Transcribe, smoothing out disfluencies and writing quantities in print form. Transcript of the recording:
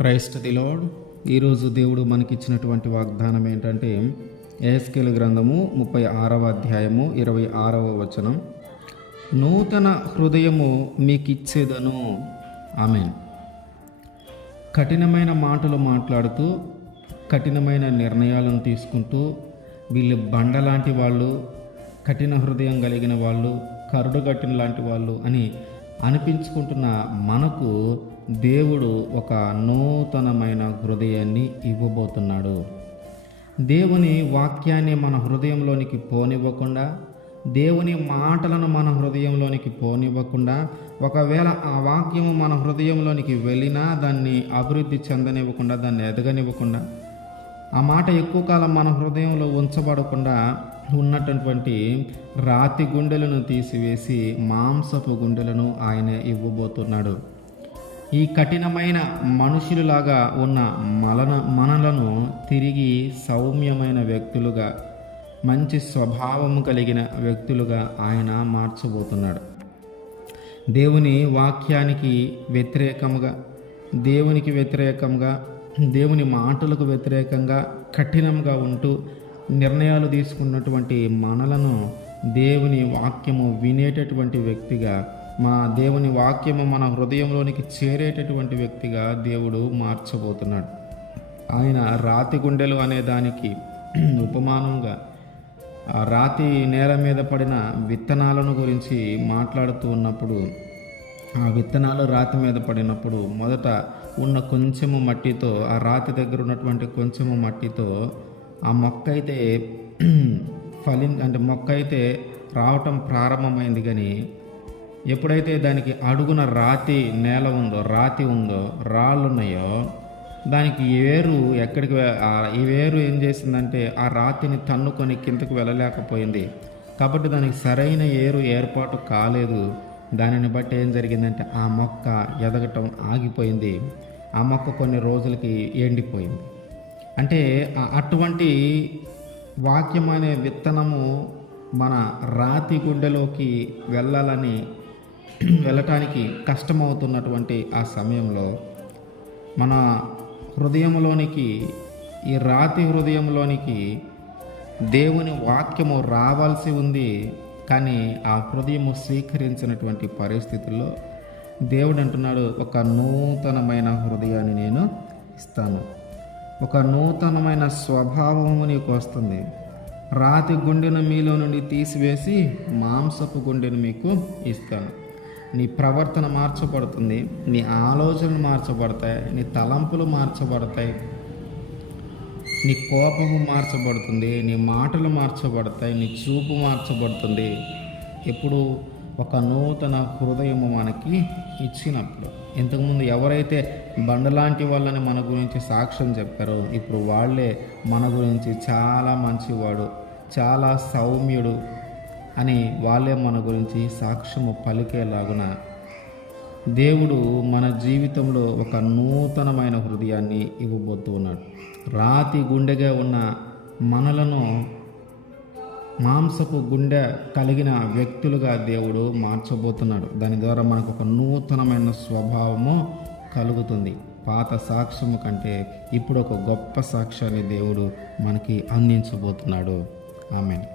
Praise the lord. ఈరోజు దేవుడు మనకిచ్చినటువంటి వాగ్దానం ఏంటంటే యెహెజ్కేలు గ్రంథము 36వ అధ్యాయము 26వ వచనం. నూతన హృదయము మీకిచ్చేదను. ఆమేన్. కఠినమైన మాటలు మాట్లాడుతూ కఠినమైన నిర్ణయాలను తీసుకుంటూ వీళ్ళు బండలాంటి వాళ్ళు, కఠిన హృదయం కలిగిన వాళ్ళు, కరుడుగట్టిన లాంటి వాళ్ళు అని అనిపించుకుంటున్న మనకు దేవుడు ఒక నూతనమైన హృదయాన్ని ఇవ్వబోతున్నాడు. దేవుని వాక్యాన్ని మన హృదయంలోనికి పోనివ్వకుండా, దేవుని మాటలను మన హృదయంలోనికి పోనివ్వకుండా, ఒకవేళ ఆ వాక్యము మన హృదయంలోనికి వెళ్ళినా దాన్ని అభివృద్ధి చెందనివ్వకుండా, దాన్ని ఎదగనివ్వకుండా, ఆ మాట ఎక్కువ కాలం మన హృదయంలో ఉంచబడకుండా ఉన్నటువంటి రాతి గుండెలను తీసివేసి మాంసపు గుండెలను ఆయన ఇవ్వబోతున్నాడు. ఈ కఠినమైన మనుషులలాగా ఉన్న మనలను తిరిగి సౌమ్యమైన వ్యక్తులుగా, మంచి స్వభావము కలిగిన వ్యక్తులుగా ఆయన మార్చబోతున్నాడు. దేవుని వాక్యానికి వ్యతిరేకంగా, దేవుని మాటలకు వ్యతిరేకంగా కఠినంగా ఉంటూ నిర్ణయాలు తీసుకున్నటువంటి మనలను దేవుని వాక్యము వినేటటువంటి వ్యక్తిగా, దేవుని వాక్యము మన హృదయంలోనికి చేరేటటువంటి వ్యక్తిగా దేవుడు మార్చబోతున్నాడు. ఆయన రాతి గుండెలు అనే దానికి ఉపమానంగా ఆ రాతి నేల మీద పడిన విత్తనాలను గురించి మాట్లాడుతూ ఉన్నప్పుడు, ఆ విత్తనాలు రాతి మీద పడినప్పుడు మొదట ఉన్న కొంచెము మట్టితో, ఆ రాతి దగ్గర ఉన్నటువంటి కొంచెము మట్టితో ఆ మొక్క అయితే మొక్క అయితే రావటం ప్రారంభమైంది. కానీ ఎప్పుడైతే దానికి అడుగున రాతి నేల ఉందో, రాతి ఉందో, రాళ్ళు ఉన్నాయో, దానికి ఈ వేరు ఏం చేసిందంటే ఆ రాతిని తన్నుకొని కిందకు వెళ్ళలేకపోయింది. కాబట్టి దానికి సరైన ఏర్పాటు కాలేదు. దానిని బట్టి ఏం జరిగిందంటే ఆ మొక్క ఎదగటం ఆగిపోయింది. ఆ మొక్క కొన్ని రోజులకి ఎండిపోయింది. అంటే అటువంటి వాక్యం అనే విత్తనము మన రాతి గుండెలోకి వెళ్ళటానికి కష్టమవుతున్నటువంటి ఆ సమయంలో మన హృదయంలోనికి, ఈ రాతి హృదయంలోనికి దేవుని వాక్యము రావాల్సి ఉంది. కానీ ఆ హృదయము స్వీకరించినటువంటి పరిస్థితుల్లో దేవుడు అంటున్నాడు, ఒక నూతనమైన హృదయాన్ని నేను ఇస్తాను, ఒక నూతనమైన స్వభావము నీకు వస్తుంది. రాతి గుండెను మీలో నుండి తీసివేసి మాంసపు గుండెను మీకు ఇస్తాను. నీ ప్రవర్తన మార్చబడుతుంది, నీ ఆలోచనలు మార్చబడతాయి, నీ తలంపులు మార్చబడతాయి, నీ కోపము మార్చబడుతుంది, నీ మాటలు మార్చబడతాయి, నీ చూపు మార్చబడుతుంది. ఎప్పుడు ఒక నూతన హృదయము మనకి ఇచ్చినప్పుడు. ఇంతకుముందు ఎవరైతే బండలాంటి వాళ్ళని మన గురించి సాక్ష్యం చెప్పారో, ఇప్పుడు వాళ్ళే మన గురించి చాలా మంచివాడు, చాలా సౌమ్యుడు అని వాళ్ళే మన గురించి సాక్ష్యము పలికేలాగున దేవుడు మన జీవితంలో ఒక నూతనమైన హృదయాన్ని ఇవ్వబోతున్నాడు. రాతి గుండెగా ఉన్న మనలను మాంసపు గుండె కలిగిన వ్యక్తులుగా దేవుడు మార్చబోతున్నాడు. దాని ద్వారా మనకు ఒక నూతనమైన స్వభావము కలుగుతుంది. పాత సాక్ష్యము కంటే ఇప్పుడు ఒక గొప్ప సాక్ష్యాన్ని దేవుడు మనకి అందించబోతున్నాడు. ఆమేన్.